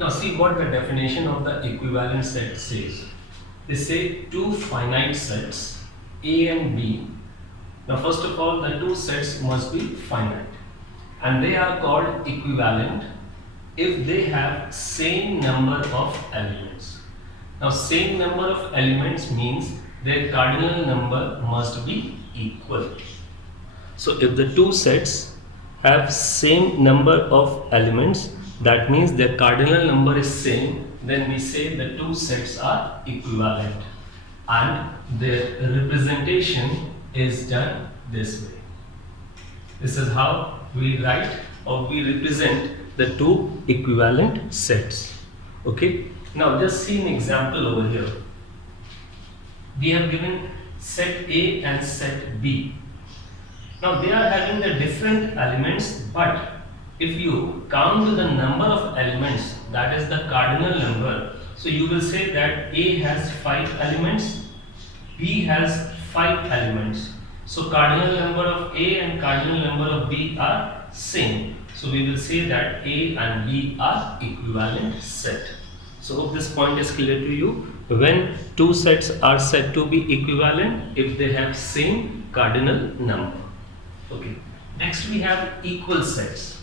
Now see what the definition of the equivalent set says. They say two finite sets A and B. Now first of all, the two sets must be finite and they are called equivalent if they have same number of elements. Now same number of elements means their cardinal number must be equal. So if the two sets have same number of elements, that means their cardinal number is same, then we say the two sets are equivalent and their representation is done this way. This is how we write or we represent the two equivalent sets. Okay. Now just see an example over here. We have given set A and set B. Now they are having the different elements, but if you count the number of elements, that is the cardinal number, so you will say that A has 5 elements, B has 5 elements. So cardinal number of A and cardinal number of B are same. So we will say that A and B are equivalent set. So hope this point is clear to you. When two sets are said to be equivalent if they have same cardinal number. Okay. Next we have equal sets.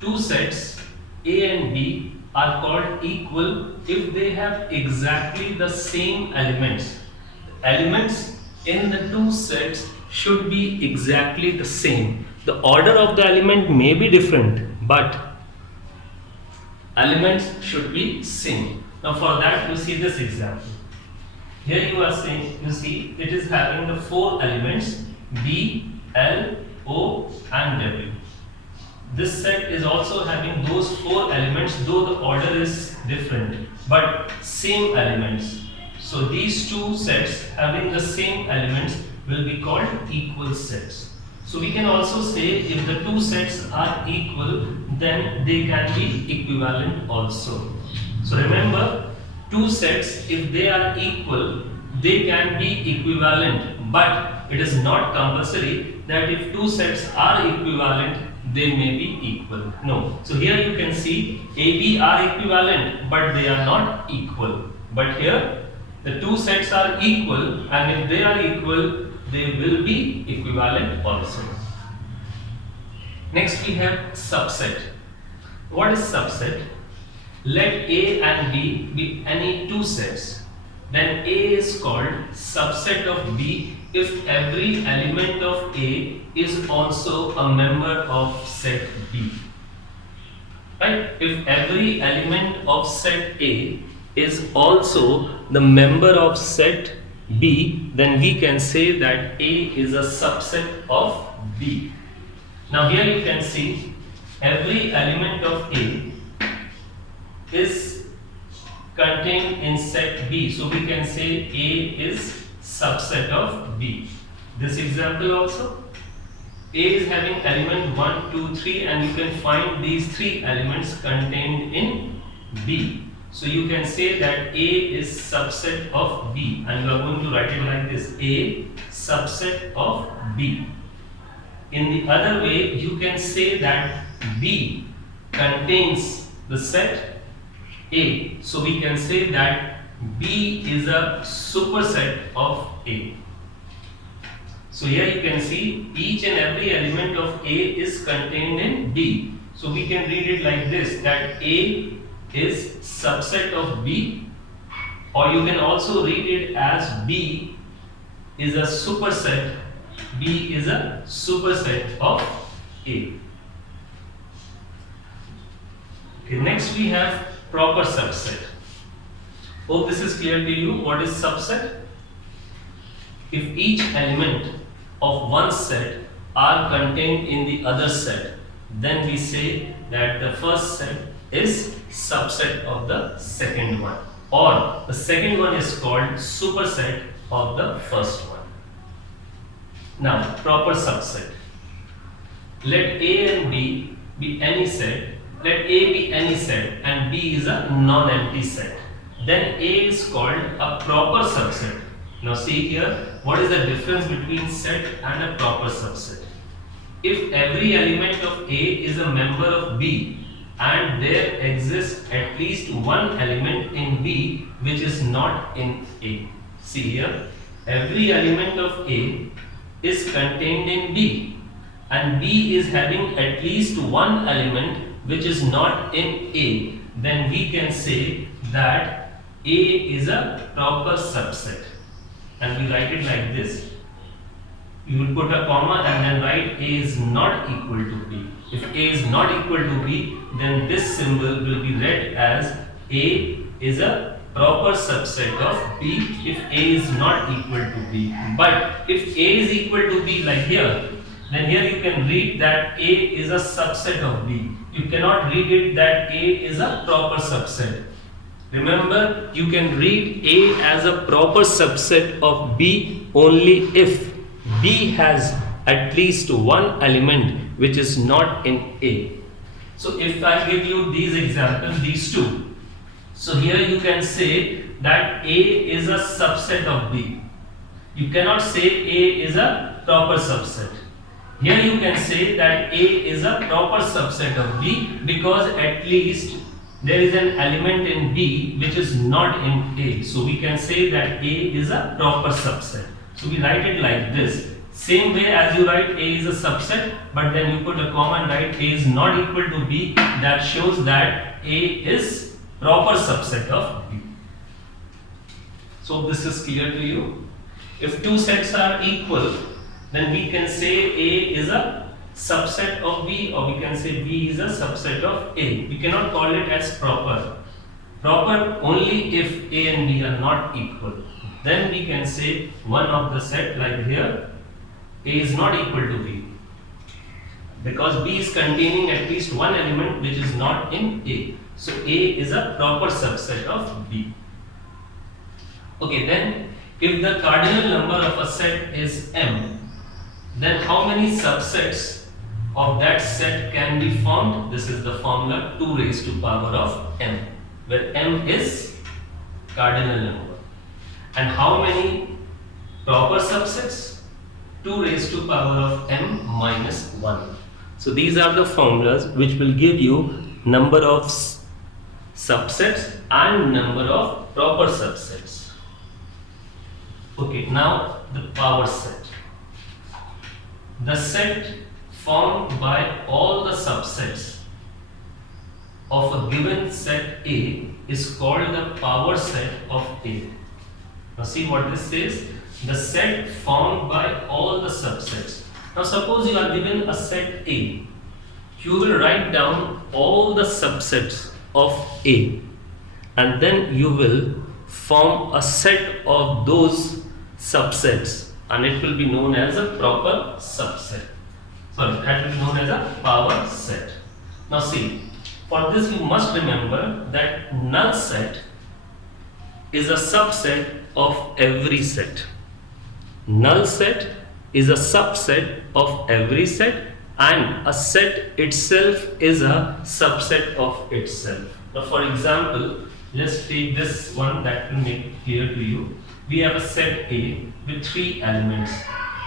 Two sets A and B are called equal if they have exactly the same elements. The elements in the two sets should be exactly the same. The order of the element may be different, but elements should be same. Now for that you see this example. Here you are saying, you see it is having the 4 elements B, L, O and W. This set is also having those 4 elements, though the order is different, but same elements. So these two sets having the same elements will be called equal sets. So we can also say if the two sets are equal, then they can be equivalent also. So remember, two sets, if they are equal, they can be equivalent, but it is not compulsory that if two sets are equivalent, they may be equal. No. So here you can see AB are equivalent, but they are not equal. But here the two sets are equal, and if they are equal, they will be equivalent also. Next we have subset. What is subset? Let A and B be any two sets. Then A is called subset of B if every element of A is also a member of set B. Right? If every element of set A is also the member of set B, then we can say that A is a subset of B. Now here you can see every element of A is contained in set B. So we can say A is subset of B. This example also, A is having element 1, 2, 3 and you can find these 3 elements contained in B. So you can say that A is subset of B and you are going to write it like this: A subset of B. In the other way, you can say that B contains the set A. So we can say that B is a superset of A. So here you can see each and every element of A is contained in B. So we can read it like this, that A is subset of B, or you can also read it as B is a superset. B is a superset of A. Okay, next we have proper subset. Hope this is clear to you. What is subset? If each element of one set are contained in the other set, then we say that the first set is subset of the second one, or the second one is called superset of the first one. Now, proper subset. Let A and B be any set. Let A be any set and B is a non-empty set. Then A is called a proper subset. Now see here, what is the difference between set and a proper subset? If every element of A is a member of B, and there exists at least one element in B which is not in A. See here, every element of A is contained in B, and B is having at least one element which is not in A. Then we can say that A is a proper subset, and we write it like this. You will put a comma and then write A is not equal to B. If A is not equal to B, then this symbol will be read as A is a proper subset of B if A is not equal to B. But if A is equal to B like here, then here you can read that A is a subset of B. You cannot read it that A is a proper subset. Remember, you can read A as a proper subset of B only if B has at least one element which is not in A. So if I give you these examples, these two. So here you can say that A is a subset of B. You cannot say A is a proper subset. Here you can say that A is a proper subset of B because at least there is an element in B which is not in A. So we can say that A is a proper subset. So we write it like this. Same way as you write A is a subset, but then you put a comma and write A is not equal to B. That shows that A is proper subset of B. So this is clear to you. If two sets are equal, then we can say A is a subset of B, or we can say B is a subset of A. We cannot call it as proper. Proper only if A and B are not equal. Then we can say one of the set, like here, A is not equal to B, because B is containing at least one element which is not in A. So A is a proper subset of B. Okay, then if the cardinal number of a set is M, then how many subsets of that set can be formed? This is the formula 2 raised to power of M, where M is cardinal number. And how many proper subsets? 2 raised to power of M minus 1. So these are the formulas which will give you number of subsets and number of proper subsets. Okay, now the power set. The set formed by all the subsets of a given set A is called the power set of A. Now see what this says. The set formed by all the subsets. Now suppose you are given a set A. You will write down all the subsets of A, and then you will form a set of those subsets, and it will be known as a proper subset. Sorry, that will be known as a power set. Now see, for this you must remember that null set is a subset of every set. Null set is a subset of every set, and a set itself is a subset of itself. Now for example, let's take this one that will make it clear to you. We have a set A with 3 elements.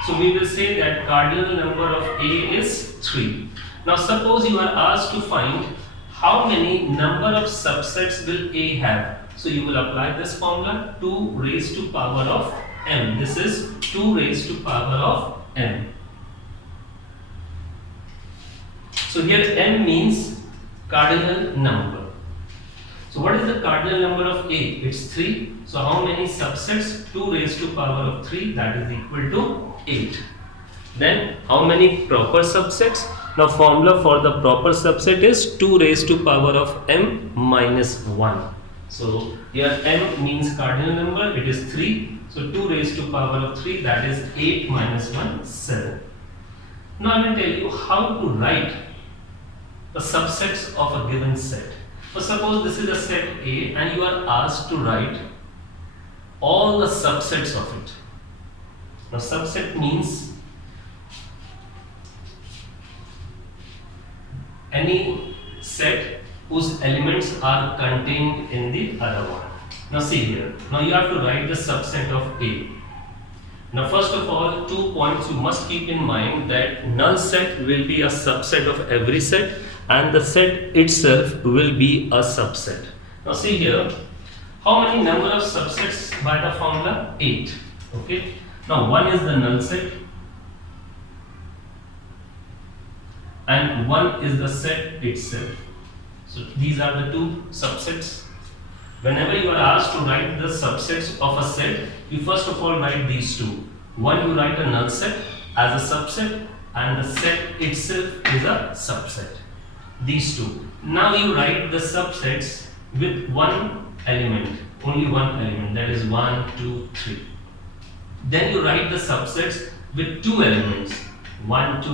So we will say that cardinal number of A is 3. Now suppose you are asked to find how many number of subsets will A have. So you will apply this formula 2 raised to power of M. This is 2 raised to power of M. So here M means cardinal number. So what is the cardinal number of A? It's 3. So how many subsets? 2 raised to power of 3, that is equal to 8. Then how many proper subsets? Now formula for the proper subset is 2 raised to power of M minus 1. So here M means cardinal number, it is 3. So 2 raised to power of 3, that is 8 minus 1, 7. Now I will tell you how to write the subsets of a given set. So suppose this is a set A and you are asked to write all the subsets of it. Now subset means any set whose elements are contained in the other one. Now see here, now you have to write the subset of A. Now first of all, 2 points you must keep in mind, that null set will be a subset of every set, and the set itself will be a subset. Now see here, how many number of subsets by the formula? 8. Okay. Now 1 is the null set and 1 is the set itself. So these are the two subsets. Whenever you are asked to write the subsets of a set, you first of all write these two. One, you write a null set as a subset and the set itself is a subset. These two. Now you write the subsets with one element, only one element, that is 1, 2, 3. Then you write the subsets with two elements, 1, 2,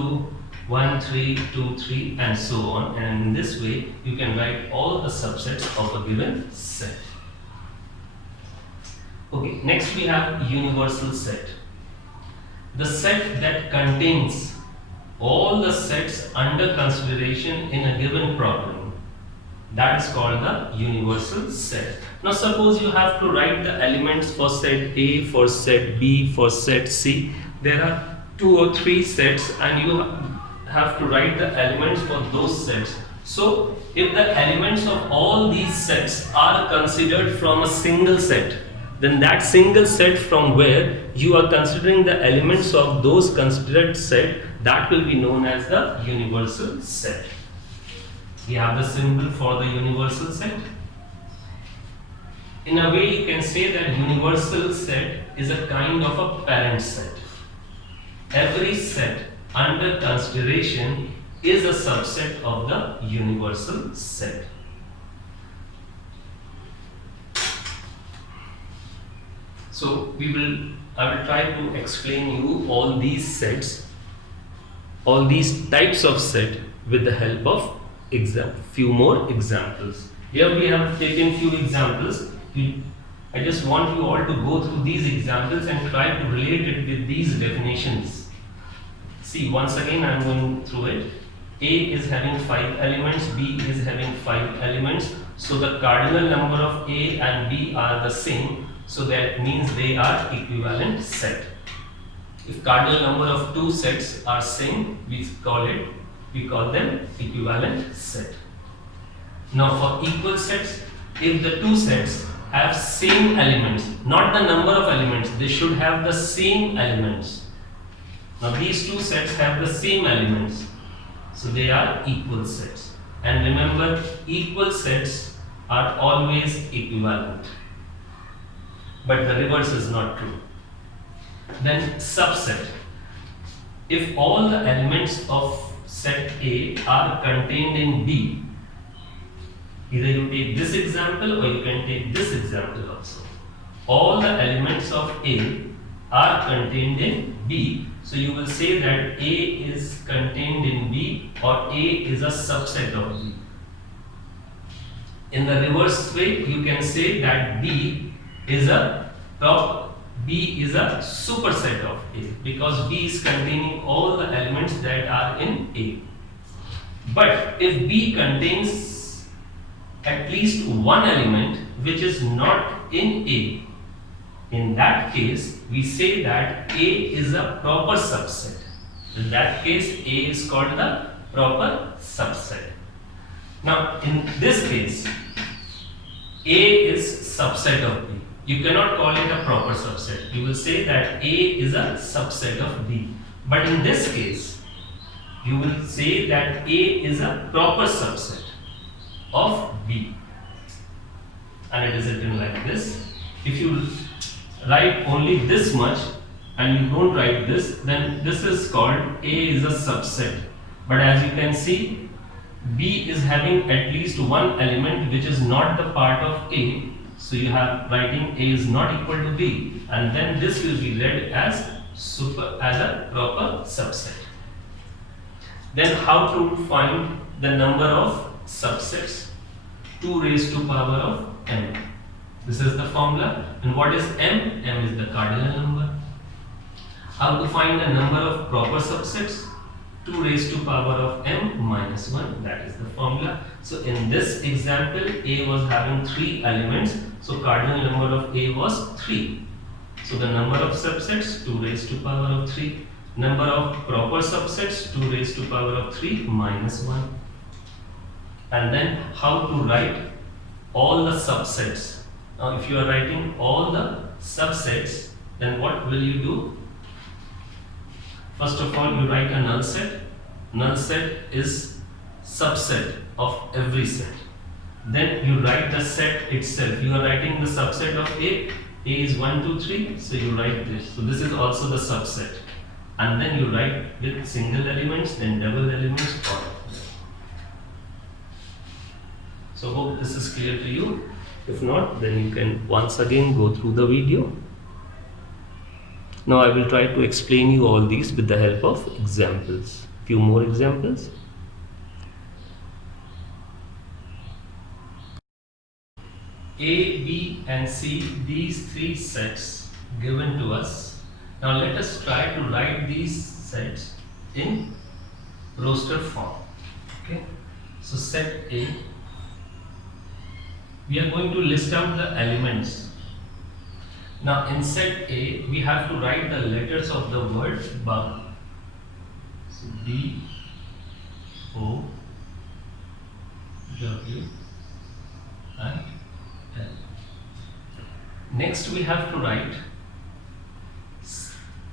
1, 3, 2, 3 and so on, and in this way you can write all the subsets of a given set. Okay, next we have universal set. The set that contains all the sets under consideration in a given problem, that is called the universal set. Now suppose you have to write the elements for set A, for set B, for set C. There are 2 or 3 sets and you have to write the elements for those sets. So if the elements of all these sets are considered from a single set, then that single set from where you are considering the elements of those considered set, that will be known as the universal set. We have the symbol for the universal set. In a way you can say that universal set is a kind of a parent set. Every set under consideration is a subset of the universal set. So I will try to explain you all these sets, all these types of set with the help of few more examples. Here we have taken few examples. I just want you all to go through these examples and try to relate it with these definitions. See, once again I am going through it. A is having 5 elements, B is having 5 elements. So the cardinal number of A and B are the same. So that means they are equivalent set. If cardinal number of two sets are same, we call them equivalent set. Now for equal sets, if the two sets have same elements, not the number of elements, they should have the same elements. Now these two sets have the same elements, so they are equal sets. And remember, equal sets are always equivalent, but the reverse is not true. Then subset. If all the elements of set A are contained in B, either you take this example or you can take this example also. All the elements of A are contained in B, so you will say that A is contained in B or A is a subset of B. In the reverse way, you can say that B is a superset of A, because B is containing all the elements that are in A. But if B contains at least one element which is not in A, in that case we say that A is a proper subset. In that case A is called the proper subset. Now in this case A is subset of B. You cannot call it a proper subset. You will say that A is a subset of B. But in this case, you will say that A is a proper subset of B. And it is written like this. If you write only this much and you don't write this, then this is called A is a subset. But as you can see, B is having at least one element which is not the part of A. So you have writing A is not equal to B, and then this will be read as a proper subset. Then how to find the number of subsets? 2 raised to power of m. This is the formula. And what is m? M is the cardinal number. How to find the number of proper subsets? 2 raised to power of m minus 1, that is the formula. So in this example, A was having 3 elements, so cardinal number of A was 3. So the number of subsets 2 raised to power of 3. Number of proper subsets 2 raised to power of 3 minus 1. and then how to write all the subsets. Now if you are writing all the subsets, then what will you do? First of all, you write a null set. Null set is subset of every set. Then you write the set itself. You are writing the subset of A. A is 1, 2, 3. So you write this. So this is also the subset. And then you write with single elements, then double elements, or. So hope this is clear to you. If not, then you can once again go through the video. Now I will try to explain you all these with the help of examples. Few more examples. A, B and C, these three sets given to us. Now let us try to write these sets in roster form. Okay. So set A, we are going to list out the elements. Now in set A, we have to write the letters of the word bug. So B, O, W and L. Next we have to write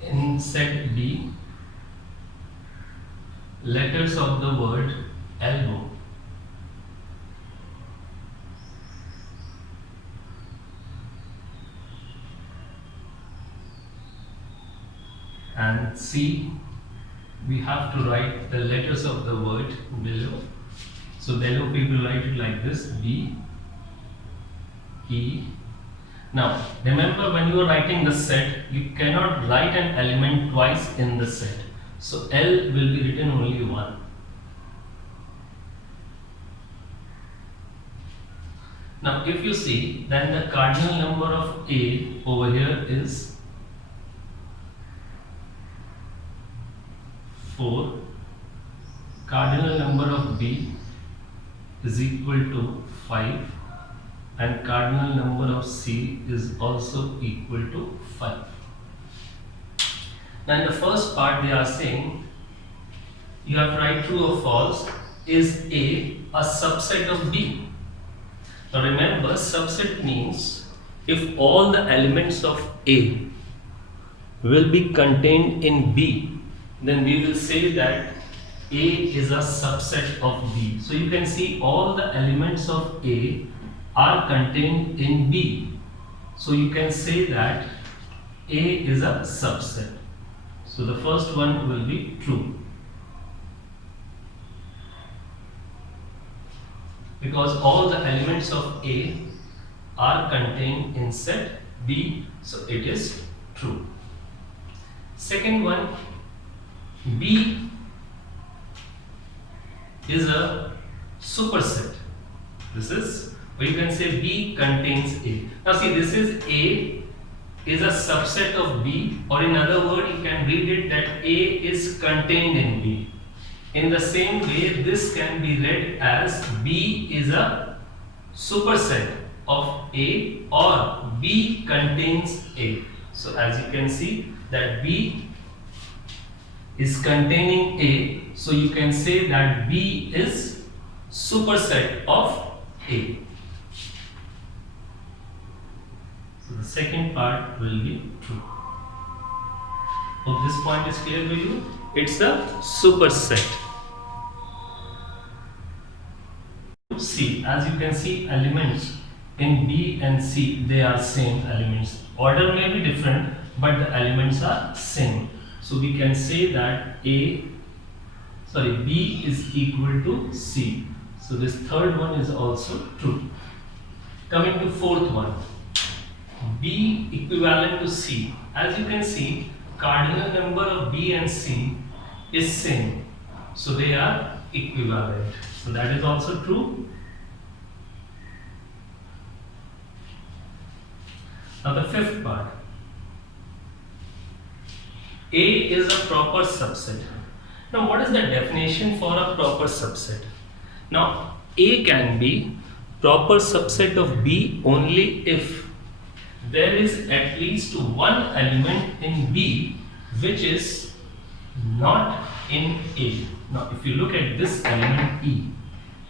in set B letters of the word elbow. And C, we have to write the letters of the word below. So below we will write it like this: B, E. Now remember, when you are writing the set, you cannot write an element twice in the set. So L will be written only once. Now if you see, then the cardinal number of A over here is 4. Cardinal number of B is equal to 5, and cardinal number of C is also equal to 5. Now in the first part they are saying you have to write true or false. Is A a subset of B? Now remember, subset means if all the elements of A will be contained in B, then we will say that A is a subset of B. So you can see all the elements of A are contained in B. So you can say that A is a subset. So the first one will be true, because all the elements of A are contained in set B, so it is true. Second one, B is a superset. This is, or you can say B contains A. Now see, this is A is a subset of B, or in other words you can read it that A is contained in B. In the same way, this can be read as B is a superset of A, or B contains A. So as you can see that B is containing A, so you can say that B is superset of A. So the second part will be true. Hope this point is clear to you. It's a superset. C, as you can see, elements in B and C, they are same elements. Order may be different, but the elements are same. So we can say that B is equal to C. So this third one is also true. Coming to fourth one, B equivalent to C. As you can see, cardinal number of B and C is same. So they are equivalent. So that is also true. Now the fifth part, A is a proper subset. Now what is the definition for a proper subset? Now A can be proper subset of B only if there is at least one element in B which is not in A. Now if you look at this element E,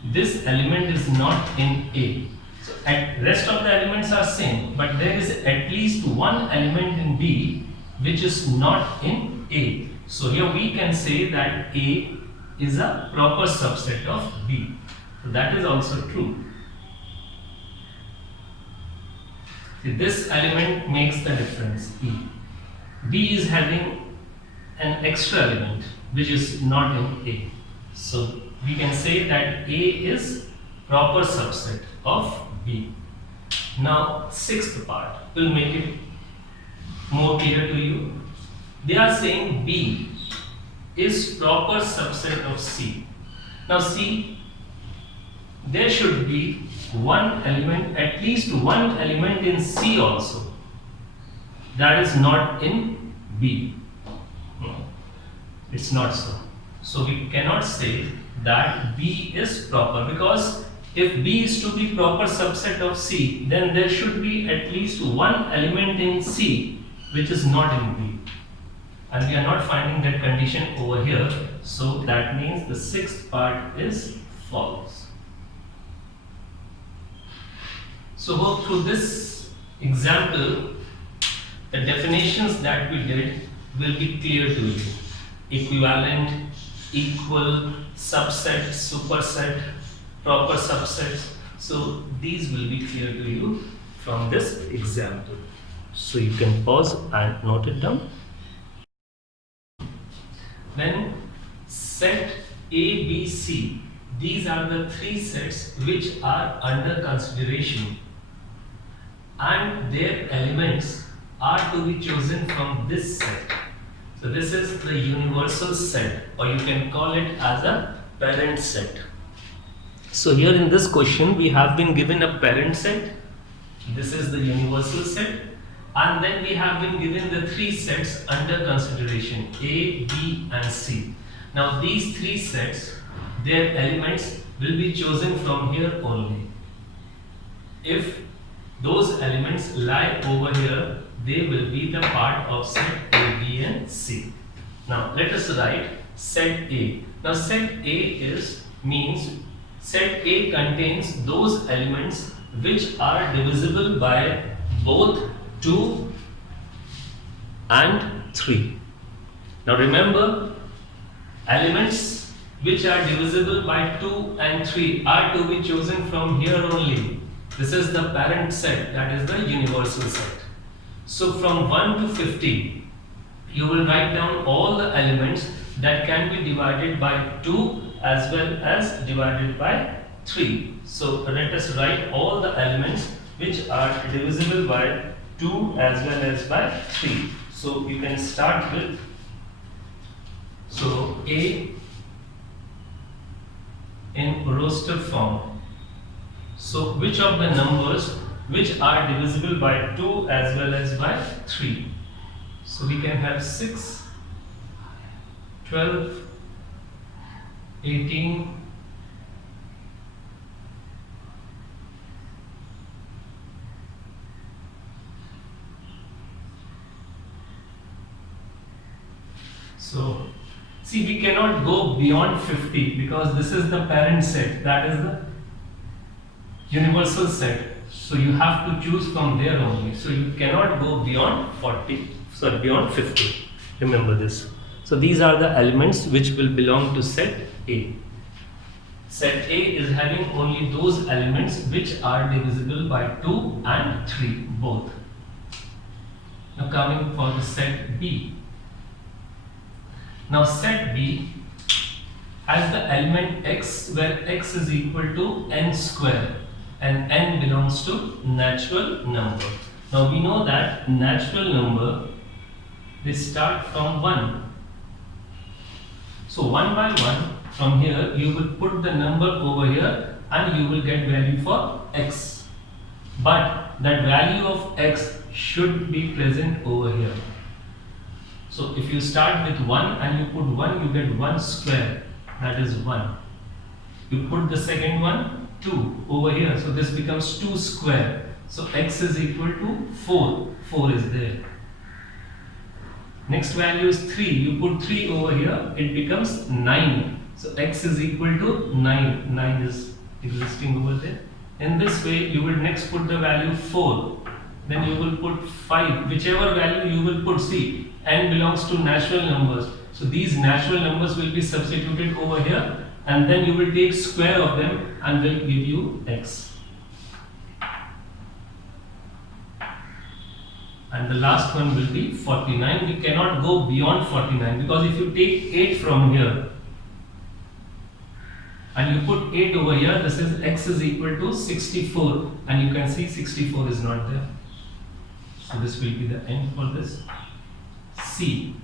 this element is not in A. So at rest of the elements are same, but there is at least one element in B which is not in A. So here we can say that A is a proper subset of B. So that is also true. See, this element makes the difference, E. B is having an extra element which is not in A. So we can say that A is proper subset of B. Now sixth part will make it more clear to you. They are saying B is proper subset of C. Now see, there should be one element, at least one element in C also that is not in B. No, it's not so. So we cannot say that B is proper, because if B is to be proper subset of C, then there should be at least one element in C which is not in B. And we are not finding that condition over here, so that means the sixth part is false. So hope through this example, the definitions that we did will be clear to you. Equivalent, equal, subset, superset, proper subsets. So these will be clear to you from this example. So you can pause and note it down. Then set A, B, C. These are the three sets which are under consideration, and their elements are to be chosen from this set. So this is the universal set, or you can call it as a parent set. So here in this question we have been given a parent set. This is the universal set, and then we have been given the three sets under consideration, A, B and C. Now these three sets, their elements will be chosen from here only. If those elements lie over here, they will be the part of set A, B and C. Now let us write set A. Now set A means set A contains those elements which are divisible by both 2 and 3. Now remember, elements which are divisible by 2 and 3 are to be chosen from here only. This is the parent set, that is the universal set. So from 1 to 50, you will write down all the elements that can be divided by 2 as well as divided by 3. So let us write all the elements which are divisible by 2 as well as by 3. So you can start with, so A in roster form. So which of the numbers which are divisible by 2 as well as by 3? So we can have 6, 12, 18, 'So see, we cannot go beyond 50 because this is the parent set, that is the universal set. So you have to choose from there only. So you cannot go beyond 50. Remember this. So these are the elements which will belong to set A. Set A is having only those elements which are divisible by 2 and 3 both. Now coming for the set B. Now set B has the element x, where x is equal to n square and n belongs to natural number. Now we know that natural number, they start from 1. So 1 by 1, from here you will put the number over here and you will get value for x. But that value of x should be present over here. So if you start with 1 and you put 1, you get 1 square, that is 1. You put the second one, 2 over here, so this becomes 2 square. So x is equal to 4, 4 is there. Next value is 3, you put 3 over here, it becomes 9. So x is equal to 9, 9 is existing over there. In this way, you will next put the value 4. Then you will put 5. Whichever value you will put, see, n belongs to natural numbers. So these natural numbers will be substituted over here, and then you will take square of them and will give you x. And the last one will be 49. We cannot go beyond 49 because if you take 8 from here and you put 8 over here, this is x is equal to 64, and you can see 64 is not there. So this will be the end for this. C.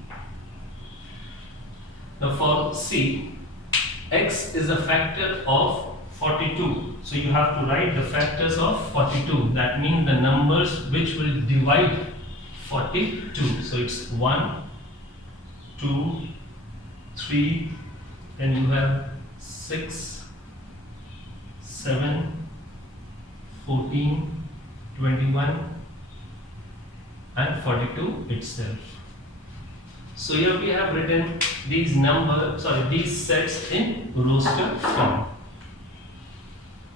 Now for C, x is a factor of 42. So you have to write the factors of 42. That means the numbers which will divide 42. So it's 1, 2, 3, then you have 6, 7, 14, 21 and 42 itself. So here we have written these these sets in roster form.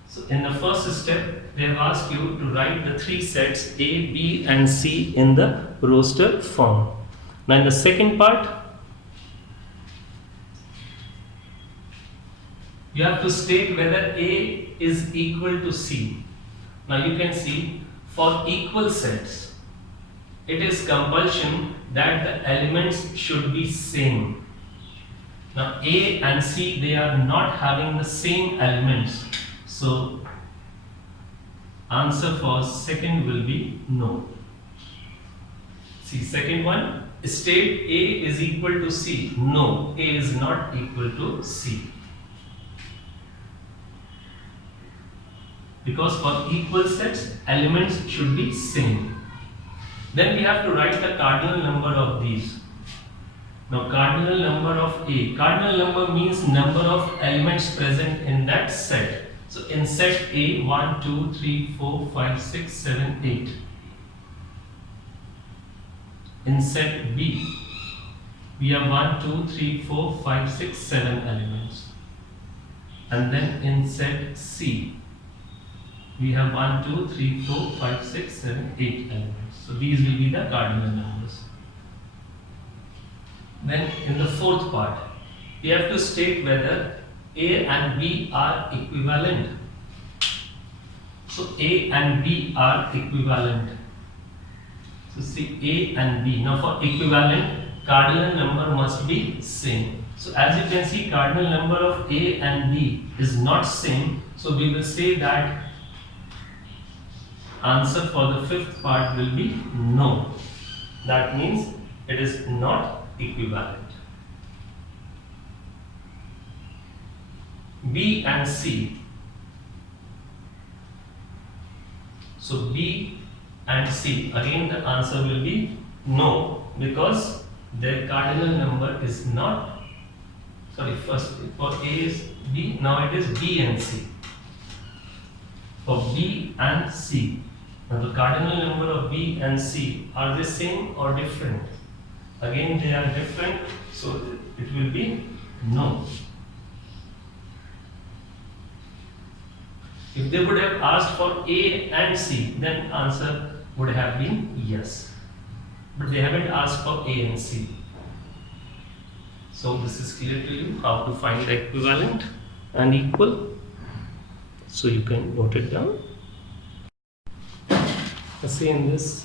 So in the first step, they have asked you to write the 3 sets A, B and C in the roster form. Now in the second part, you have to state whether A is equal to C. Now you can see for equal sets, it is compulsion that the elements should be same. Now A and C, they are not having the same elements. So answer for second will be no. See, second one, state A is equal to C. No, A is not equal to C. Because for equal sets, elements should be same. Then we have to write the cardinal number of these. Now cardinal number of A. Cardinal number means number of elements present in that set. So in set A, 1, 2, 3, 4, 5, 6, 7, 8. In set B, we have 1, 2, 3, 4, 5, 6, 7 elements. And then in set C, we have 1, 2, 3, 4, 5, 6, 7, 8 elements. So these will be the cardinal numbers. Then in the fourth part, we have to state whether A and B are equivalent. So A and B are equivalent. So see A and B. Now for equivalent, cardinal number must be same. So as you can see, cardinal number of A and B is not same. So we will say that answer for the fifth part will be no. That means it is not equivalent. B and C. So B and C, again the answer will be no, because their cardinal number is not, first for A is B, now it is B and C. For B and C, now the cardinal number of B and C, are they same or different? Again they are different, so it will be no. If they would have asked for A and C, then answer would have been yes. But they haven't asked for A and C. So this is clear to you how to find the equivalent and equal. So you can note it down. Let's see in this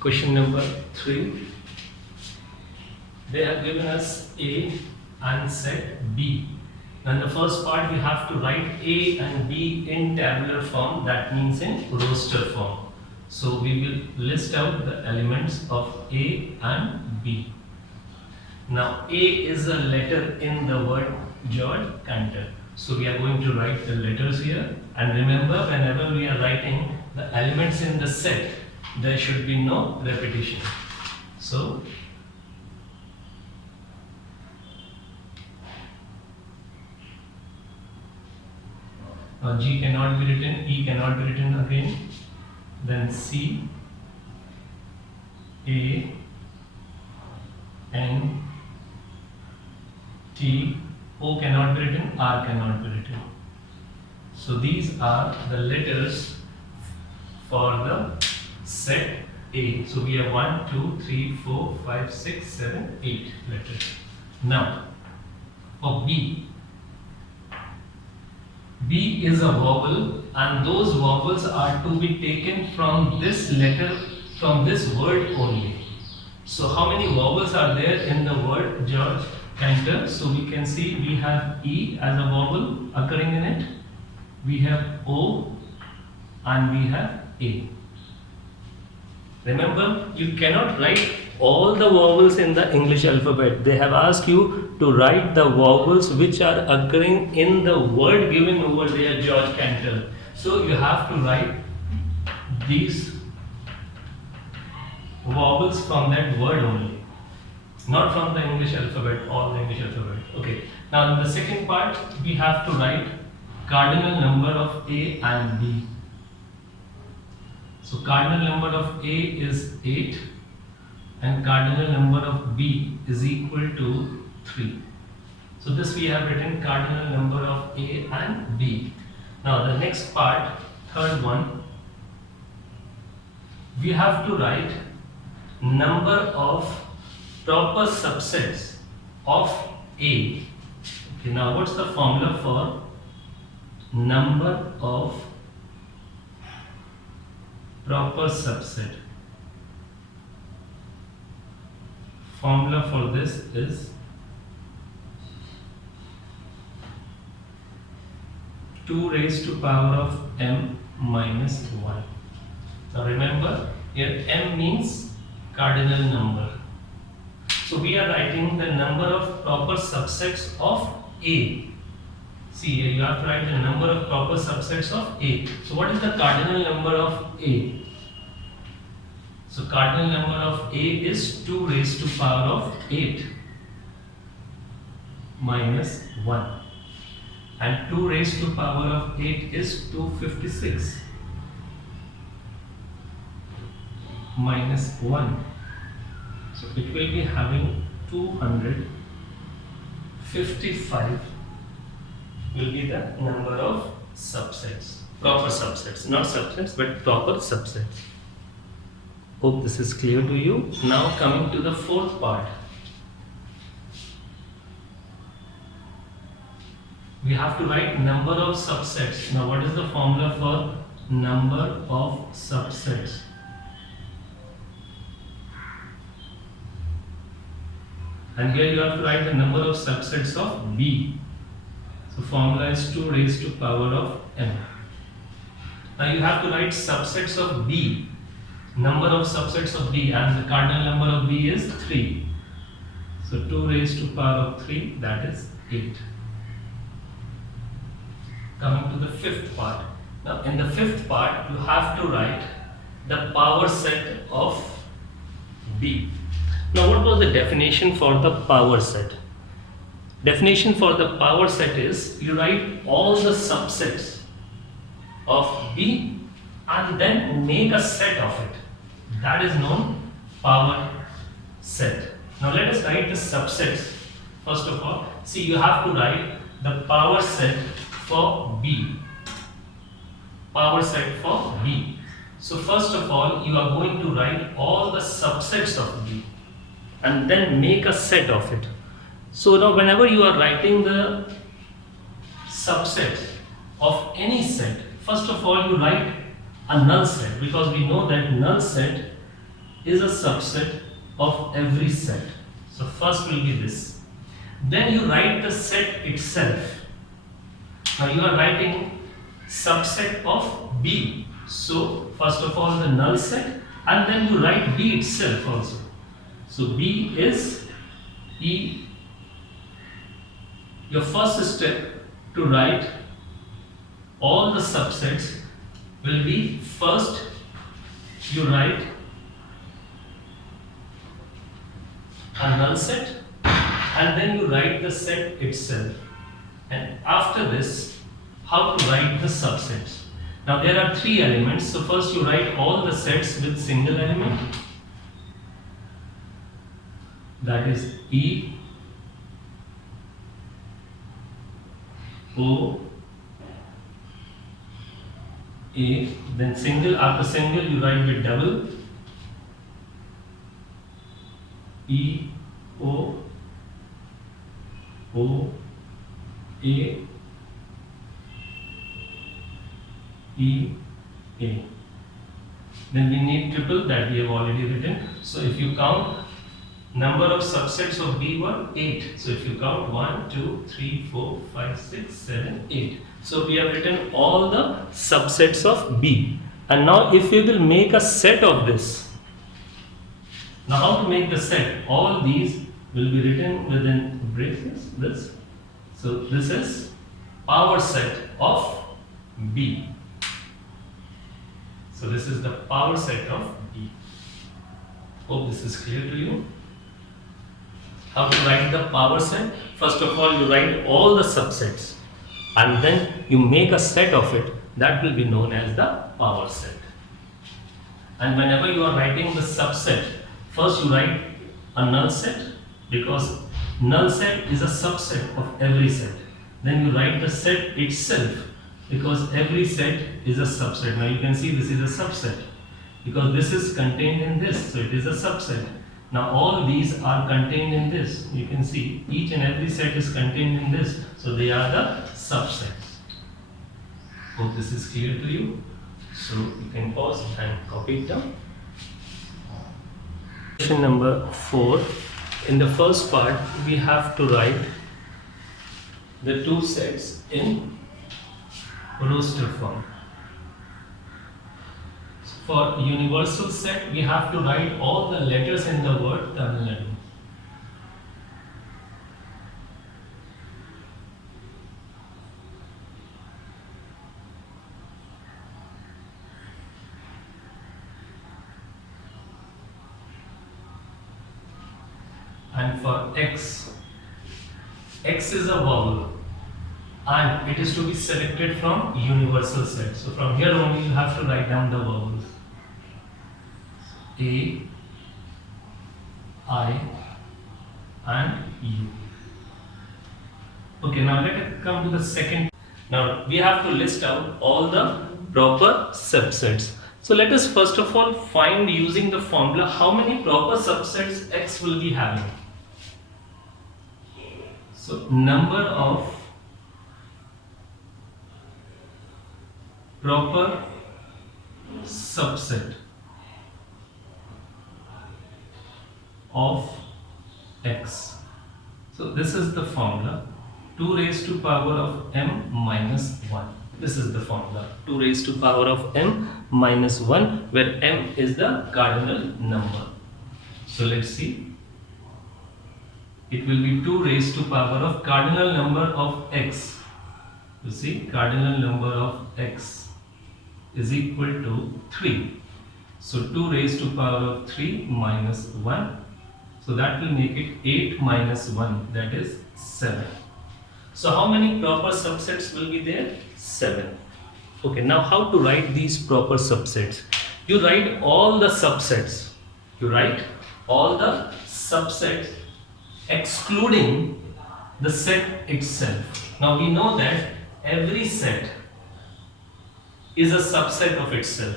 question number 3. They have given us A and set B. Now in the first part we have to write A and B in tabular form, that means in roster form. So we will list out the elements of A and B. Now A is a letter in the word George Cantor. So we are going to write the letters here, and remember, whenever we are writing the elements in the set, there should be no repetition. So G cannot be written, E cannot be written again, then C, A, N, T, O cannot be written, R cannot be written. So these are the letters for the set A. So we have 1, 2, 3, 4, 5, 6, 7, 8 letters. Now for B, B is a vowel and those vowels are to be taken from this letter, from this word only. So how many vowels are there in the word George Cantor? So we can see we have E as a vowel occurring in it, we have O and we have A. Remember, you cannot write all the vowels in the English alphabet. They have asked you to write the vowels which are occurring in the word given over there, George Cantor. So you have to write these vowels from that word only, not from the English alphabet, all the English alphabet. Okay. Now in the second part, we have to write cardinal number of A and B. So cardinal number of A is 8 and cardinal number of B is equal to 3. So this we have written cardinal number of A and B. Now the next part, third one, we have to write number of proper subsets of A. Okay, now what's the formula for number of proper subset? Formula for this is 2 raised to power of m minus 1. Now remember, here m means cardinal number. So we are writing the number of proper subsets of A. See, here you have to write the number of proper subsets of A. So what is the cardinal number of A? So cardinal number of A is 2 raised to power of 8 minus 1. And 2 raised to power of 8 is 256 minus 1. So it will be having 255 will be the number of subsets, proper subsets, not subsets but proper subsets. Hope this is clear to you. Now coming to the fourth part. We have to write number of subsets. Now what is the formula for number of subsets? And here you have to write the number of subsets of B. So formula is 2 raised to power of m. Now you have to write subsets of B. Number of subsets of B, and the cardinal number of B is 3. So 2 raised to power of 3, that is 8. Coming to the fifth part. Now in the fifth part, you have to write the power set of B. Now what was the definition for the power set? Definition for the power set is you write all the subsets of B and then make a set of it. That is known power set. Now let us write the subsets. First of all, see, you have to write the power set for B. Power set for B. So first of all, you are going to write all the subsets of B and then make a set of it. So now whenever you are writing the subset of any set, first of all you write a null set, because we know that null set is a subset of every set. So first will be this. Then you write the set itself. Now you are writing subset of B. So first of all the null set, and then you write B itself also. So B is E. Your first step to write all the subsets will be, first you write a null set and then you write the set itself. And after this, how to write the subsets. Now there are 3 elements. So first you write all the sets with single element. That is E, O, A, then single, after single you write with double, E, O, O, A, E, A. Then we need triple, that we have already written. So if you count, number of subsets of B were 8. So if you count 1, 2, 3, 4, 5, 6, 7, 8. So we have written all the subsets of B. And now if we will make a set of this. Now how to make the set? All these will be written within braces, this. So this is power set of B. So this is the power set of B. Hope this is clear to you. How to write the power set? First of all, you write all the subsets and then you make a set of it. That will be known as the power set. And whenever you are writing the subset, first you write a null set, because null set is a subset of every set. Then you write the set itself, because every set is a subset. Now you can see this is a subset because this is contained in this, so it is a subset. Now all these are contained in this. You can see each and every set is contained in this, so they are the subsets. Hope this is clear to you. So you can pause and copy it down. Question number 4. In the first part, we have to write the two sets in roster form. For universal set, we have to write all the letters in the word Tamil Nadu. And for X, X is a vowel and it is to be selected from universal set. So from here only you have to write down the vowels. A, I and U. Okay, now let us come to the second. Now we have to list out all the proper subsets. So let us first of all find, using the formula, how many proper subsets X will be having. So number of proper subset of X. So this is the formula, 2 raised to power of m minus 1. This is the formula, 2 raised to power of m minus 1, where m is the cardinal number. So let's see. It will be 2 raised to power of cardinal number of X. You see, cardinal number of X is equal to 3. So 2 raised to power of 3 minus 1. So that will make it 8 minus 1, that is 7. So how many proper subsets will be there? 7. Okay, now how to write these proper subsets? You write all the subsets. You write all the subsets excluding the set itself. Now we know that every set is a subset of itself.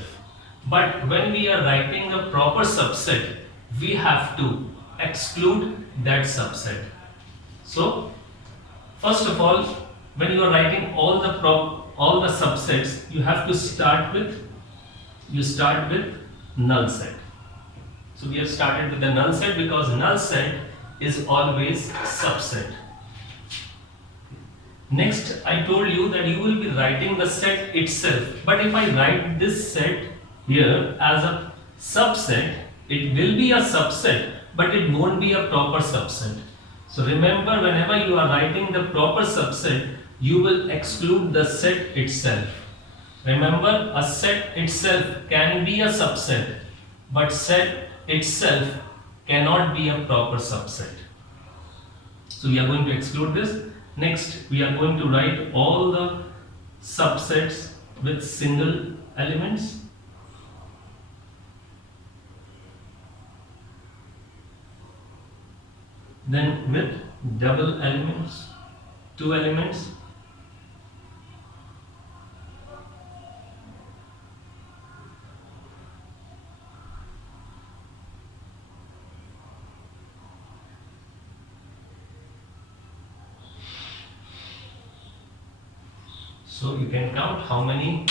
But when we are writing a proper subset, we have to exclude that subset. So first of all, when you are writing all the subsets, you have to start with null set. So we have started with the null set because null set is always subset. Next, I told you that you will be writing the set itself. But if I write this set here as a subset, it will be a subset, but it won't be a proper subset. So remember, whenever you are writing the proper subset, you will exclude the set itself. Remember, a set itself can be a subset, but set itself cannot be a proper subset. So we are going to exclude this. Next, we are going to write all the subsets with single elements. Then with double elements, 2 elements. So you can count how many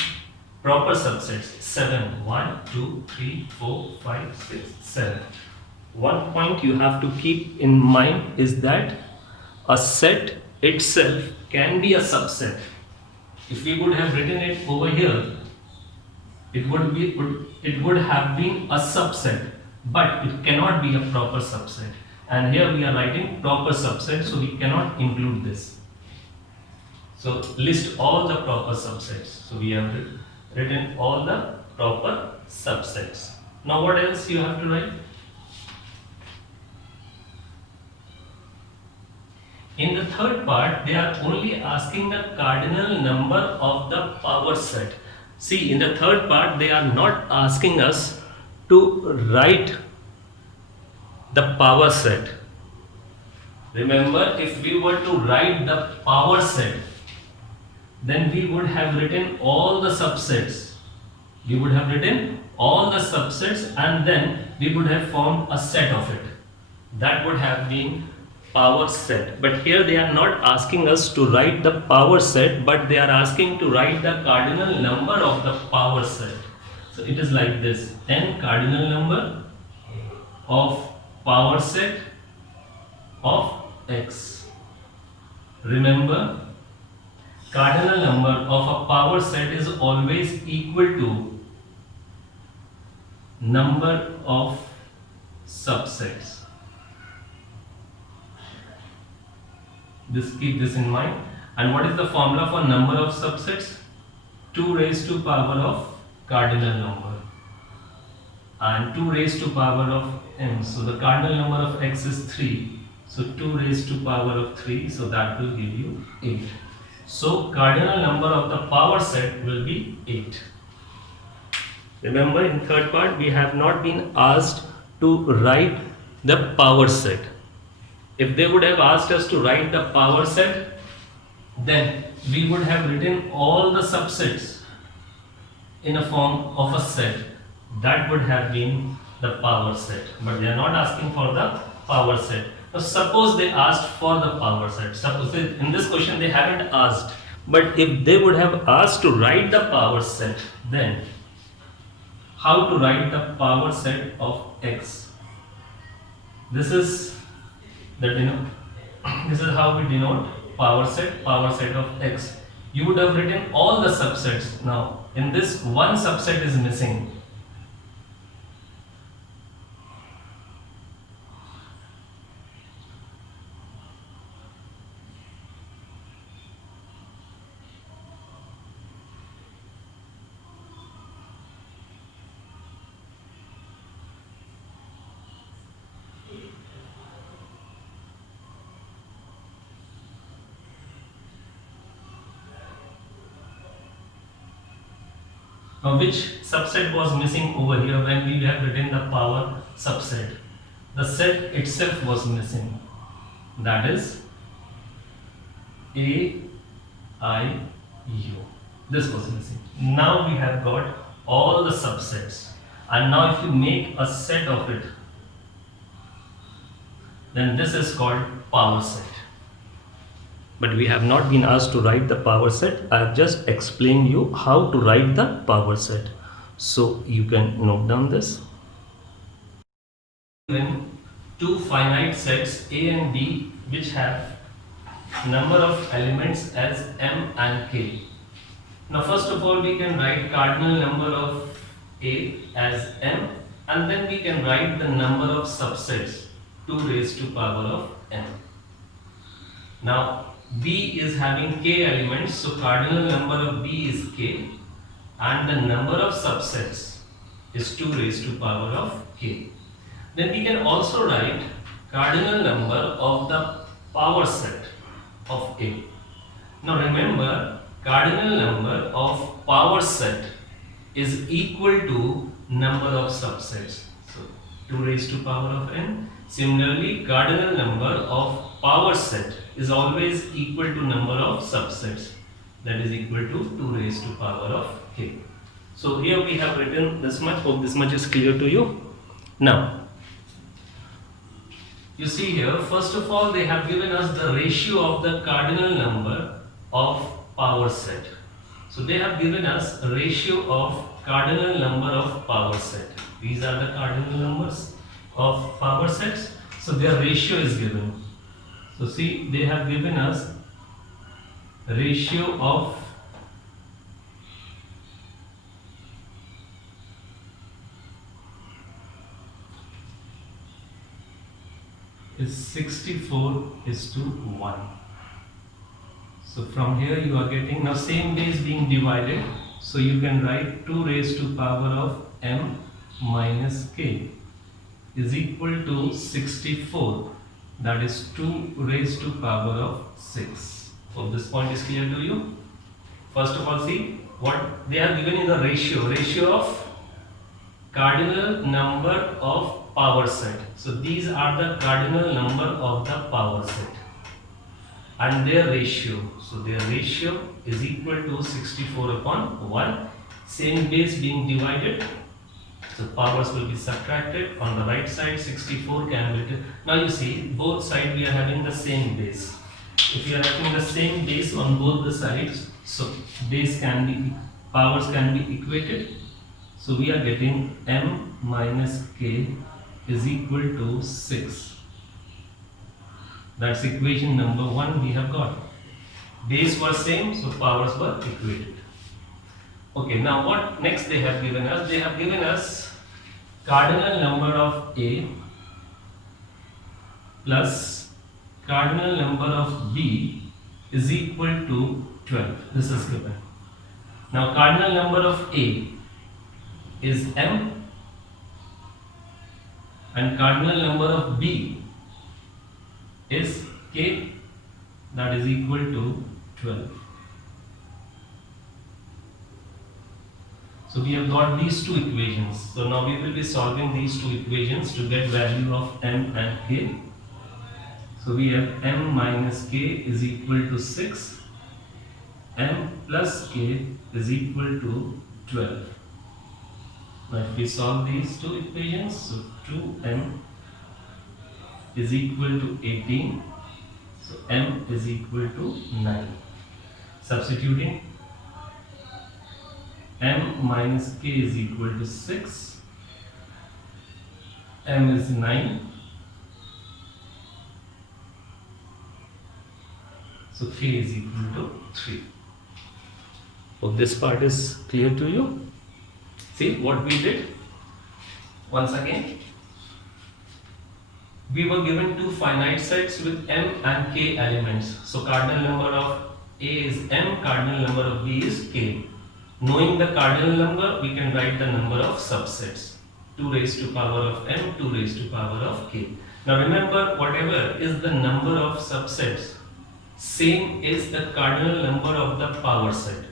proper subsets. 7. 1, 2, 3, 4, 5, 6, 7. One point you have to keep in mind is that a set itself can be a subset. If we would have written it over here, it would have been a subset, but it cannot be a proper subset. And here we are writing proper subset, so we cannot include this. So list all the proper subsets. So we have written all the proper subsets. Now what else you have to write? In the third part, they are only asking the cardinal number of the power set. See, in the third part, they are not asking us to write the power set. Remember, if we were to write the power set, then we would have written all the subsets. We would have written all the subsets and then we would have formed a set of it. That would have been power set. But here they are not asking us to write the power set, but they are asking to write the cardinal number of the power set. So it is like this: n cardinal number of power set of x. Remember, cardinal number of a power set is always equal to number of subsets. Keep this in mind. And what is the formula for number of subsets? 2 raised to power of cardinal number and 2 raised to power of n. So the cardinal number of x is 3. So 2 raised to power of 3. So that will give you 8. So cardinal number of the power set will be 8. Remember, in third part we have not been asked to write the power set. If they would have asked us to write the power set, then we would have written all the subsets in a form of a set. That would have been the power set. But they are not asking for the power set. Now suppose they asked for the power set. Suppose in this question they haven't asked. But if they would have asked to write the power set, then how to write the power set of x? This is how we denote power set of x. You would have written all the subsets. Now in this, one subset is missing. Now which subset was missing over here when we have written the power subset? The set itself was missing. That is A, I, U. This was missing. Now we have got all the subsets. And now if you make a set of it, then this is called power set. But we have not been asked to write the power set. I have just explained you how to write the power set. So you can note down this. Given two finite sets A and B which have number of elements as m and k. Now first of all we can write cardinal number of A as m, and then we can write the number of subsets 2 raised to power of n. Now B is having k elements, so cardinal number of B is k and the number of subsets is 2 raised to power of k. Then we can also write cardinal number of the power set of A. Now remember, cardinal number of power set is equal to number of subsets. So 2 raised to power of n. Similarly, cardinal number of power set is always equal to number of subsets, that is equal to 2 raised to power of k. So here we have written this much. Hope this much is clear to you. Now you see here, first of all they have given us the ratio of the cardinal number of power set. So they have given us a ratio of cardinal number of power set. These are the cardinal numbers of power sets. So their ratio is given. So see, they have given us ratio of is 64:1. So from here you are getting, now same base being divided, so you can write 2 raised to power of m minus k is equal to 64, that is 2 raised to power of 6. So this point is clear to you? First of all, see what they are given in the ratio of cardinal number of power set. So these are the cardinal number of the power set and their ratio. So their ratio is equal to 64/1. Same base being divided. So powers will be subtracted. On the right side 64 can be written. Now you see both sides we are having the same base. If you are having the same base on both the sides, so powers can be equated. So we are getting m minus k is equal to 6. That's equation number 1 we have got. Base was same, so powers were equated. Okay, now what next they have given us? They have given us cardinal number of A plus cardinal number of B is equal to 12. This is given. Now cardinal number of A is m and cardinal number of B is k, that is equal to 12. So we have got these two equations. So now we will be solving these two equations to get value of m and k. So we have m minus k is equal to 6, m plus k is equal to 12. Now if we solve these two equations, so 2m is equal to 18, so m is equal to 9. Substituting, m minus k is equal to 6, m is 9, so k is equal to 3. Hope this part is clear to you. See what we did once again. We were given two finite sets with m and k elements. So cardinal number of A is m, cardinal number of B is k. Knowing the cardinal number, we can write the number of subsets. 2 raised to power of m, 2 raised to power of k. Now remember, whatever is the number of subsets, same is the cardinal number of the power set.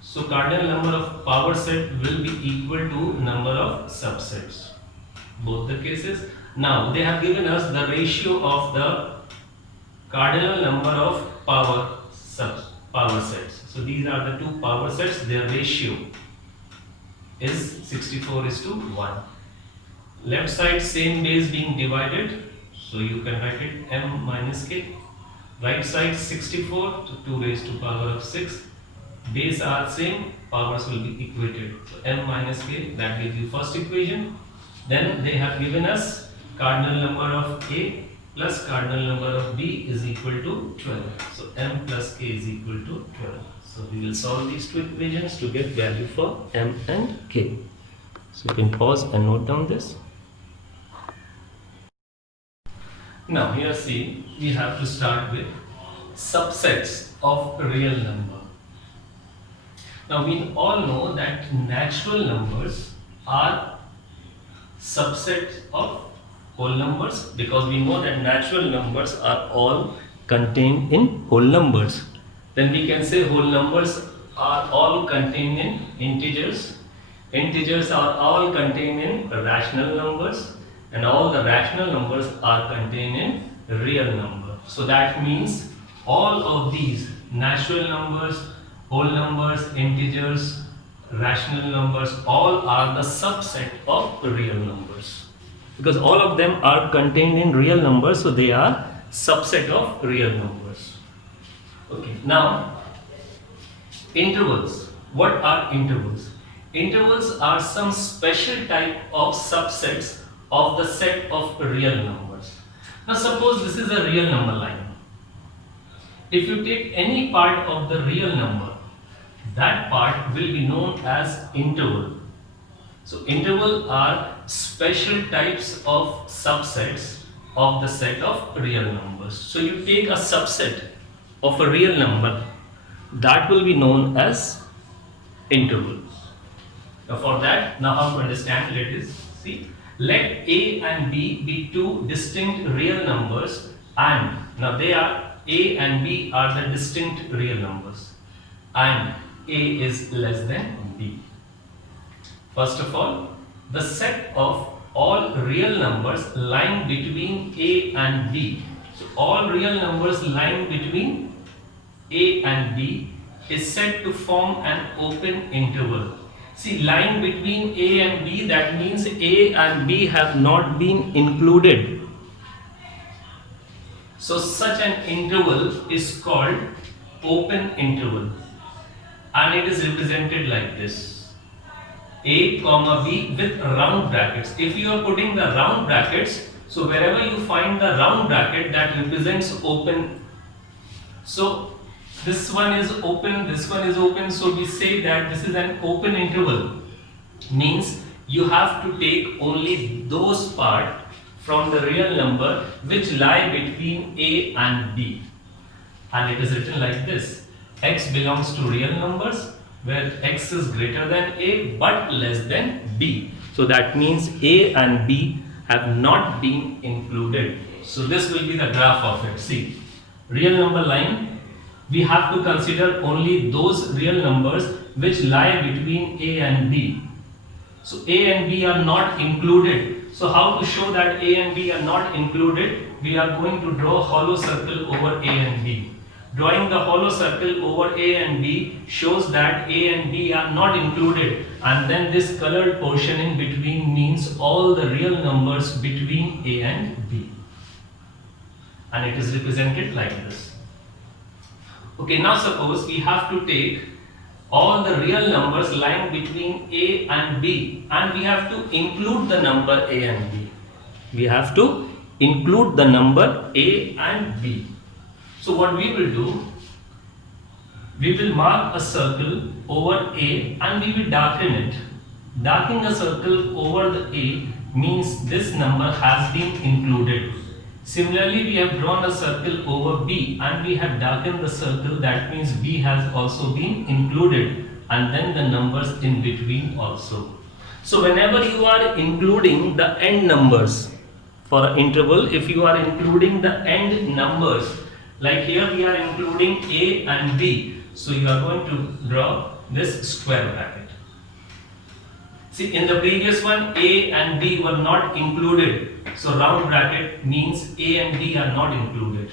So cardinal number of power set will be equal to number of subsets. Both the cases. Now they have given us the ratio of the cardinal number of power sets. So these are the two power sets. Their ratio is 64:1. Left side same base being divided, so you can write it m minus k. Right side 64 to 2 raised to power of 6. Base are same, powers will be equated. So m minus k, that gives you first equation. Then they have given us cardinal number of A plus cardinal number of B is equal to 12. So m plus k is equal to 12. So we will solve these two equations to get value for m and k. So you can pause and note down this. Now here see, we have to start with subsets of real number. Now we all know that natural numbers are subsets of whole numbers, because we know that natural numbers are all contained in whole numbers. Then we can say whole numbers are all contained in integers. Integers are all contained in rational numbers, and all the rational numbers are contained in real number. So that means all of these natural numbers, whole numbers, integers, rational numbers, all are the subset of real numbers. Because all of them are contained in real numbers, so they are subset of real numbers. Okay, now intervals. What are intervals? Intervals are some special type of subsets of the set of real numbers. Now suppose this is a real number line. If you take any part of the real number, that part will be known as interval. So interval are special types of subsets of the set of real numbers. So you take a subset of a real number, that will be known as interval. Now for that, now how to understand, let us see. Let A and B be two distinct real numbers, and now they are A and B are the distinct real numbers, and A is less than B. First of all, the set of all real numbers lying between A and B. So all real numbers lying between A and B is said to form an open interval. See, lying between A and B, that means A and B have not been included. So such an interval is called open interval, and it is represented like this: A comma B with round brackets. If you are putting the round brackets, so wherever you find the round bracket, that represents open. So this one is open, this one is open, so we say that this is an open interval. Means you have to take only those parts from the real number which lie between A and B. And it is written like this: x belongs to real numbers where x is greater than A but less than B. So that means A and B have not been included. So this will be the graph of it. See, real number line, we have to consider only those real numbers which lie between A and B. So A and B are not included. So how to show that A and B are not included? We are going to draw a hollow circle over A and B. Drawing the hollow circle over A and B shows that A and B are not included, and then this colored portion in between means all the real numbers between A and B. And it is represented like this. Okay, now suppose we have to take all the real numbers lying between A and B, and we have to include the number A and B. We have to include the number A and B. So what we will do, we will mark a circle over A and we will darken it. Darkening a circle over the A means this number has been included. Similarly, we have drawn a circle over B and we have darkened the circle, that means B has also been included, and then the numbers in between also. So whenever you are including the end numbers for an interval, if you are including the end numbers, like here we are including A and B, so you are going to draw this square bracket. See, in the previous one, A and B were not included. So round bracket means A and B are not included.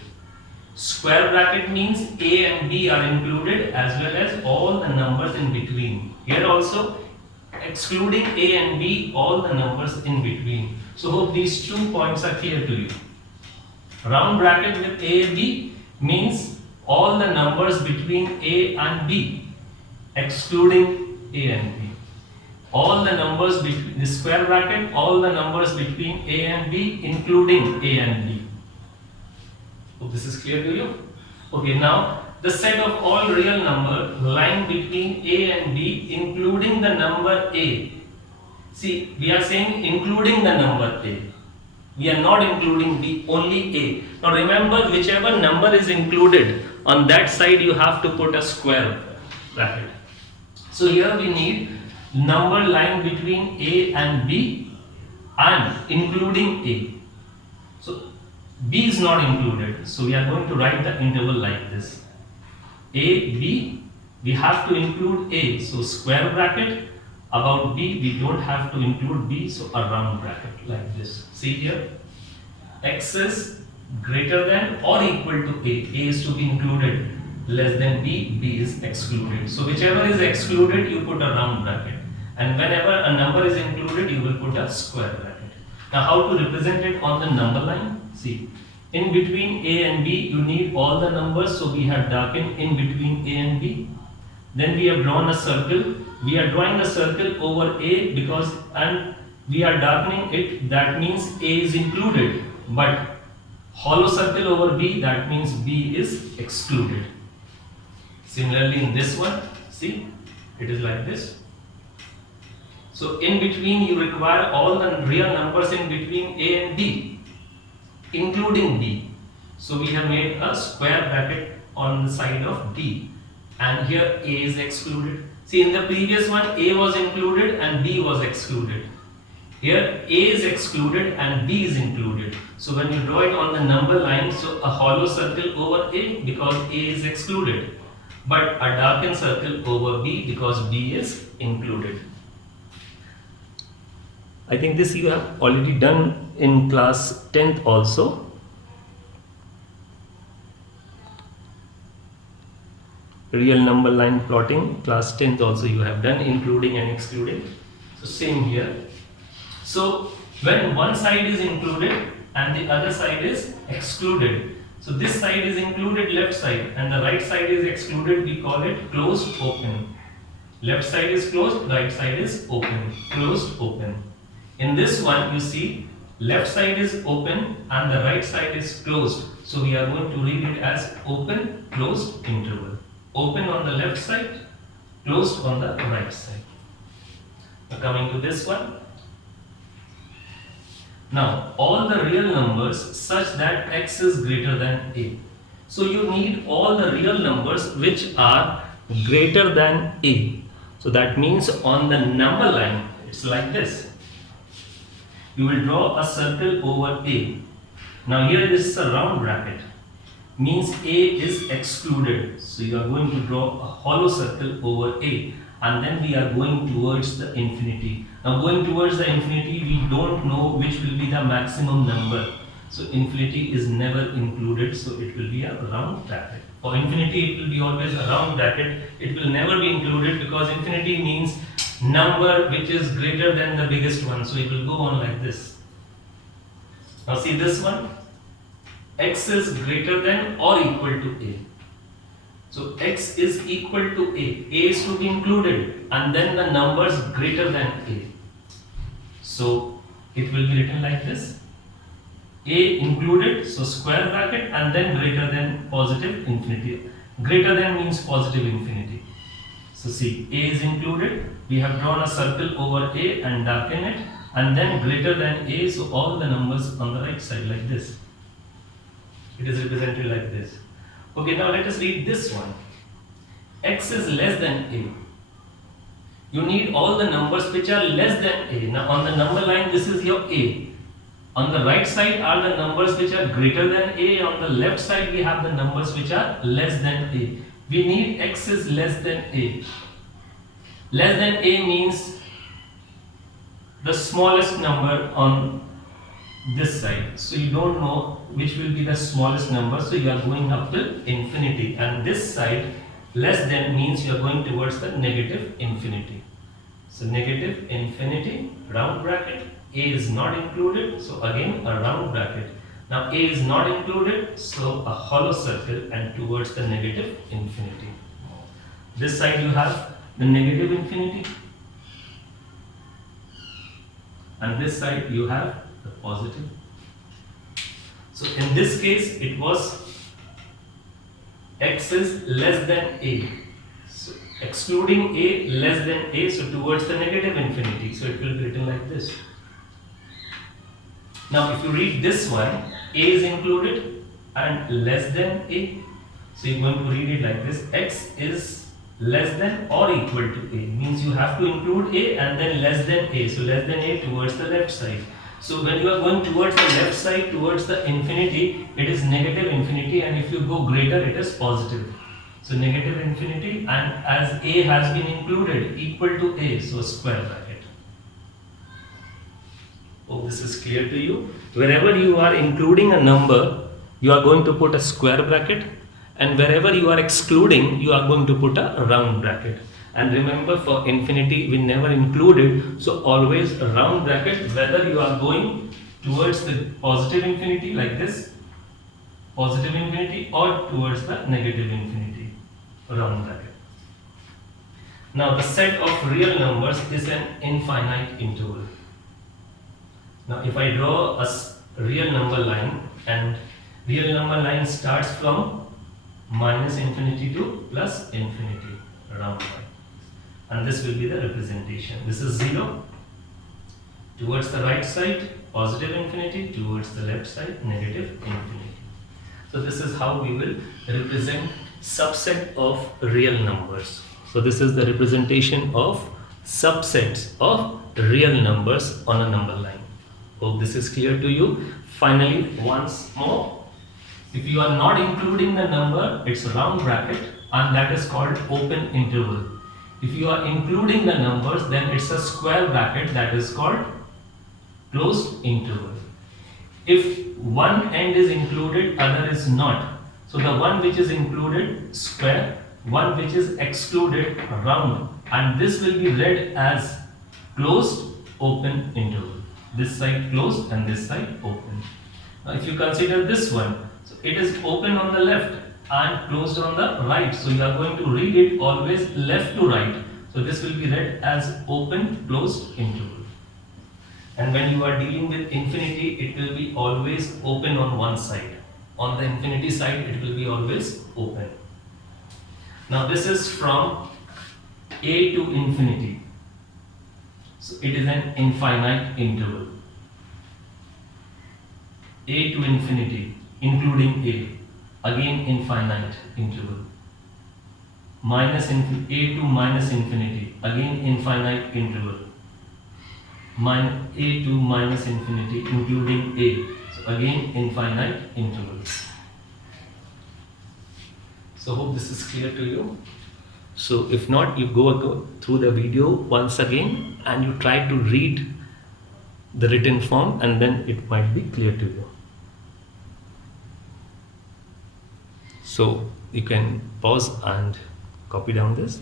Square bracket means A and B are included as well as all the numbers in between. Here also, excluding A and B, all the numbers in between. So hope these 2 points are clear to you. Round bracket with A and B means all the numbers between A and B, excluding A and B. All the numbers between the square bracket, all the numbers between A and B, including A and B. Hope this is clear to you. Okay, now the set of all real numbers lying between A and B, including the number A. See, we are saying including the number A. We are not including B, only A. Now remember, whichever number is included, on that side you have to put a square bracket. So here we need number lying between A and B and including A. So B is not included, so we are going to write the interval like this: A, B, we have to include A, so square bracket. About B, we don't have to include B, so a round bracket like this. See here, X is greater than or equal to A. A is to be included, less than B, B is excluded. So whichever is excluded, you put a round bracket. And whenever a number is included, you will put a square bracket. Now how to represent it on the number line? See, in between A and B, you need all the numbers, so we have darkened in between A and B. Then we have drawn a circle. We are drawing a circle over A because, and we are darkening it, that means A is included. But hollow circle over B, that means B is excluded. Similarly in this one, see, it is like this. So in between you require all the real numbers in between A and B, including B. So we have made a square bracket on the side of B, and here A is excluded. See, in the previous one A was included and B was excluded. Here A is excluded and B is included. So when you draw it on the number line, so a hollow circle over A because A is excluded, but a darkened circle over B because B is included. I think this you have already done in class 10th also. Real number line plotting, class 10th also you have done, including and excluding. So same here. So when one side is included and the other side is excluded, so this side is included, left side, and the right side is excluded, we call it closed open. Left side is closed, right side is open, closed open. In this one you see left side is open and the right side is closed, so we are going to read it as open closed interval. Open on the left side, closed on the right side. Now coming to this one. Now all the real numbers such that x is greater than a. So you need all the real numbers which are greater than a. So that means on the number line it's like this. You will draw a circle over A. Now here this is a round bracket, means A is excluded. So you are going to draw a hollow circle over A, and then we are going towards the infinity. Now going towards the infinity, we don't know which will be the maximum number. So infinity is never included, so it will be a round bracket. For infinity, it will be always a round bracket. It will never be included because infinity means number which is greater than the biggest one. So it will go on like this. Now see this one. X is greater than or equal to A. So x is equal to A. A is to be included and then the numbers greater than A. So it will be written like this. A included, so square bracket and then greater than positive infinity. Greater than means positive infinity. So see, A is included. We have drawn a circle over A and darken it, and then greater than A, so all the numbers on the right side like this. It is represented like this. Okay, now let us read this one. X is less than A. You need all the numbers which are less than A. Now on the number line, this is your A. On the right side are the numbers which are greater than A. On the left side, we have the numbers which are less than A. We need X is less than A. Less than A means the smallest number on this side. So you don't know which will be the smallest number. So you are going up till infinity. And this side, less than means you are going towards the negative infinity. So negative infinity, round bracket. A is not included, so again a round bracket. Now A is not included, so a hollow circle and towards the negative infinity. This side you have the negative infinity, and this side you have the positive. So in this case it was x is less than A. So excluding A, less than A, so towards the negative infinity. So it will be written like this. Now if you read this one, A is included and less than A. So you're going to read it like this. X is less than or equal to A. Means you have to include A and then less than A. So less than A towards the left side. So when you are going towards the left side, towards the infinity, it is negative infinity, and if you go greater, it is positive. So negative infinity, and as A has been included, equal to A, so square bracket. Hope this is clear to you. Wherever you are including a number, you are going to put a square bracket, and wherever you are excluding, you are going to put a round bracket. And remember, for infinity we never included, so always a round bracket, whether you are going towards the positive infinity like this, positive infinity, or towards the negative infinity, round bracket. Now the set of real numbers is an infinite interval. Now if I draw a real number line, and real number line starts from minus infinity to plus infinity around by, and this will be the representation. This is 0 towards the right side, positive infinity, towards the left side, negative infinity. So this is how we will represent subset of real numbers. So this is the representation of subsets of real numbers on a number line. Hope this is clear to you. Finally, once more, if you are not including the number, it's a round bracket, and that is called open interval. If you are including the numbers, then it's a square bracket, that is called closed interval. If one end is included, other is not. So the one which is included, square, one which is excluded, round, and this will be read as closed open interval. This side closed and this side open. Now if you consider this one, so it is open on the left and closed on the right. So you are going to read it always left to right. So this will be read as open closed interval. And when you are dealing with infinity, it will be always open on one side. On the infinity side, it will be always open. Now this is from a to infinity. So it is an infinite interval. A to infinity, including a, again infinite interval. A to minus infinity, again infinite interval. A to minus infinity, including a, so again infinite intervals. So hope this is clear to you. So if not, you go through the video once again and you try to read the written form, and then it might be clear to you. So you can pause and copy down this.